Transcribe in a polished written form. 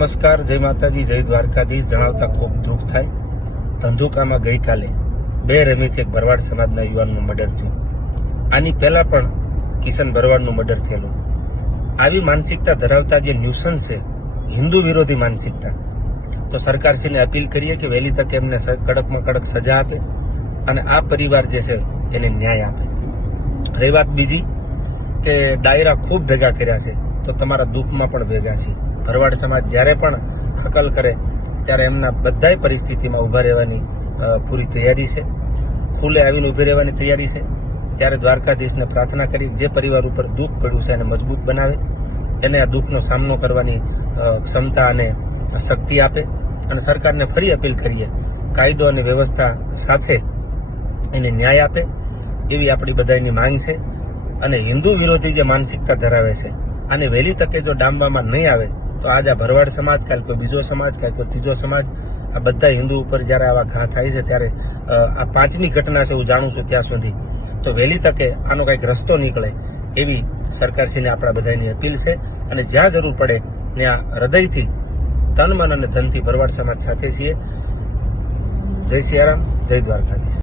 નમસ્કાર, જય માતાજી, જય દ્વારકાધીશ. જણાવતા ખૂબ દુઃખ થાય. ધંધુકામાં ગઈકાલે બેરહેમીથી એક ભરવાડ સમાજના યુવાનનું મર્ડર થયું. આની પહેલા પણ કિશન ભરવાડનું મર્ડર થયેલું. આવી માનસિકતા ધરાવતા જે ન્યુસન્સ છે, હિન્દુ વિરોધી માનસિકતા, તો સરકારશ્રીને અપીલ કરીએ કે વહેલી તકે એમને કડકમાં કડક સજા આપે અને આ પરિવાર જે છે એને ન્યાય આપે. રહી વાત બીજી કે ડાયરા ખૂબ ભેગા કર્યા છે, તો તમારા દુઃખમાં પણ ભેગા છે. ભરવાડ સમાજ જ્યારે પણ હકલ કરે ત્યારે એમના બધાય પરિસ્થિતિમાં ઊભા રહેવાની પૂરી તૈયારી છે. ખુલ્લે આવીને ઊભી રહેવાની તૈયારી છે. ત્યારે દ્વારકાધીશને પ્રાર્થના કરી જે પરિવાર ઉપર દુઃખ પડ્યું છે એને મજબૂત બનાવે, એને આ દુઃખનો સામનો કરવાની ક્ષમતા અને શક્તિ આપે. અને સરકારને ફરી અપીલ કરીએ, કાયદો અને વ્યવસ્થા સાથે એને ન્યાય આપે, એવી આપણી બધાની માંગ છે. અને હિન્દુ વિરોધી જે માનસિકતા ધરાવે છે અને વહેલી તકે જો ડામવામાં નહીં આવે તો આજ આ ભરવાડ સમાજ, કાલ કોઈ બીજો સમાજ, કાલ કોઈ ત્રીજો સમાજ, આ બધા હિન્દુ ઉપર જ્યારે આવા ઘા થાય છે ત્યારે આ પાંચમી ઘટના છે હું જાણું છું ત્યાં સુધી, તો વહેલી તકે આનો કંઈક રસ્તો નીકળે એવી સરકારશ્રીને આપણા બધાની અપીલ છે. અને જ્યાં જરૂર પડે ત્યાં હૃદયથી, તન, મન અને ધનથી ભરવાડ સમાજ સાથે છીએ. જય સિયારામ, જય દ્વારકાધીશ.